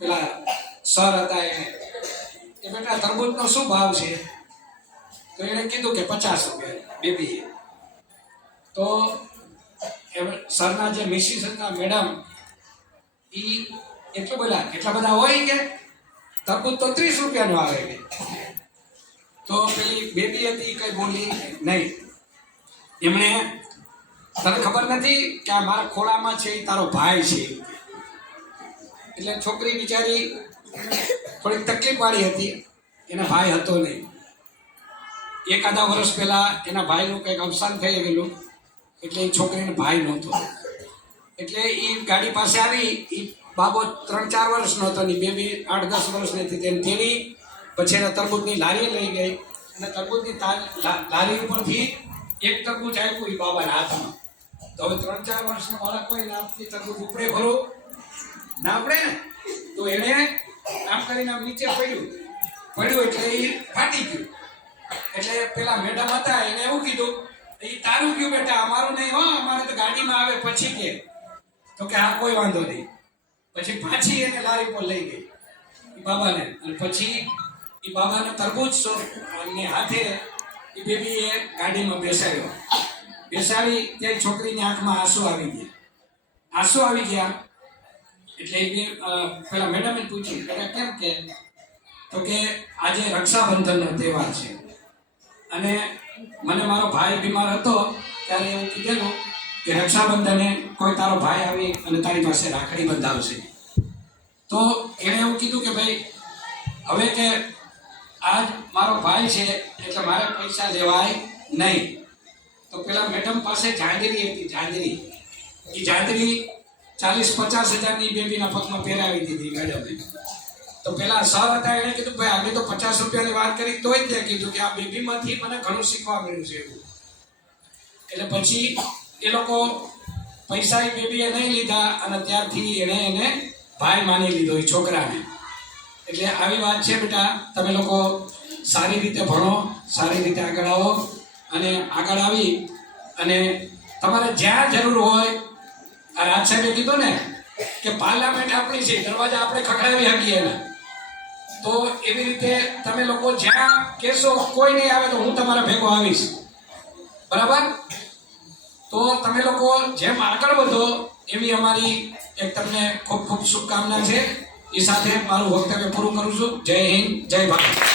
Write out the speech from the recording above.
પેલા સર હતા એ બેટા તરબૂચનો શું ભાવ છે? તો એણે કીધું કે 50 રૂપિયા બેબીએ. તો સરના જે મિસિસ હતા મેડમ એ એટલું એટલા બધા હોય કે તરબૂચ તો 30 રૂપિયાનું આવે કે. તો પેલી બેબી હતી કઈ બોલી નહીં. એમણે તને ખબર નથી કે આ મારા ખોળામાં છે એ તારો ભાઈ છે. એટલે છોકરી બિચારી થોડીક તકલીફ વાળી હતી, એના ભાઈ હતો નહીં. એકાદા વર્ષ પહેલા એના ભાઈનું કંઈક અવસાન થઈ ગયેલું, એટલે એ છોકરીને ભાઈ નહોતો. એટલે એ ગાડી પાસે આવી, એ બાબો 3-4 વર્ષનો હતો ને બેબી 8-10 વર્ષની હતી. તેને તેડી પછી એના તરબૂચની લારી લઈ ગઈ અને તરબૂચની લારી ઉપરથી એક તરબૂચ આપ્યું એ બાબાના હાથમાં. તો હવે 3-4 વર્ષનો બાળક હોય ને આપતી તરબૂચ ઉપડે ભરો ના પડે ને, તો એણે આમ કરીને આમ નીચે પડ્યું એટલે એ ફાટી ગયું. એટલે પેલા મેડમ હતા એને એવું કીધું, એ તારું ગયું બેટા, અમારું નહીં હો, અમારે તો ગાડીમાં આવે પછી કે. તો કે હા કોઈ વાંધો નહીં. પછી પાછી એને લારી પર લઈ ગઈ એ બાબાને, અને પછી એ બાબાને તરબૂચ ને હાથે એ બેબીએ ગાડીમાં બેસાડી ત્યાં છોકરીની આંખમાં આંસુ આવી ગયા. એટલે એ પેલા મેડમે પૂછ્યું કે કેમ કે? તો કે આજે રક્ષાબંધનનો તહેવાર છે અને મને મારો ભાઈ બીમાર હતો ત્યારે એવું કીધેલું કે રક્ષાબંધને કોઈ તારો ભાઈ આવી અને તારી પાસે રાખડી બંધાવશે. તો એણે એવું કીધું કે ભાઈ હવે કે આજ મારો ભાઈ છે એટલે મારે પૈસા લેવાય નહીં. તો પેલા મેડમ પાસે જાંજરી હતી, એ જાંજરી 40-50 હજારની બેબીના પગમાં પહેરાવી દીધી મેડમે. તો પેલા સર હતા એને કીધું ભાઈ અમે તો 50 રૂપિયાની વાત કરી તોય ત્યાં કીધું કે આ બેબીમાંથી મને ઘણું શીખવા મળ્યું છે એવું. એટલે પછી એ લોકો પૈસા એ બેબીએ નહીં લીધા અને ત્યારથી એને ભાઈ માની લીધો એ છોકરાને. એટલે આવી વાત છે બેટા, તમે લોકો સારી રીતે ભણો, સારી રીતે આગળ આવો અને આગળ આવી અને તમારે જ્યાં જરૂર હોય, આ રાજ સાહેબે કીધું ને કે પાર્લામેન્ટ આપણી છે, દરવાજા આપણે ખખડાવી શકીએ ને, તો એવી રીતે તમે લોકો જ્યાં કહેશો કોઈ નહીં આવે તો હું તમારા ભેગો આવીશ, બરાબર? તો તમે લોકો જેમ આગળ વધો એવી અમારી એક તમને ખૂબ ખૂબ શુભકામના છે. એ સાથે મારું વક્તવ્ય પૂરું કરું છું. જય હિન્દ, જય ભારત.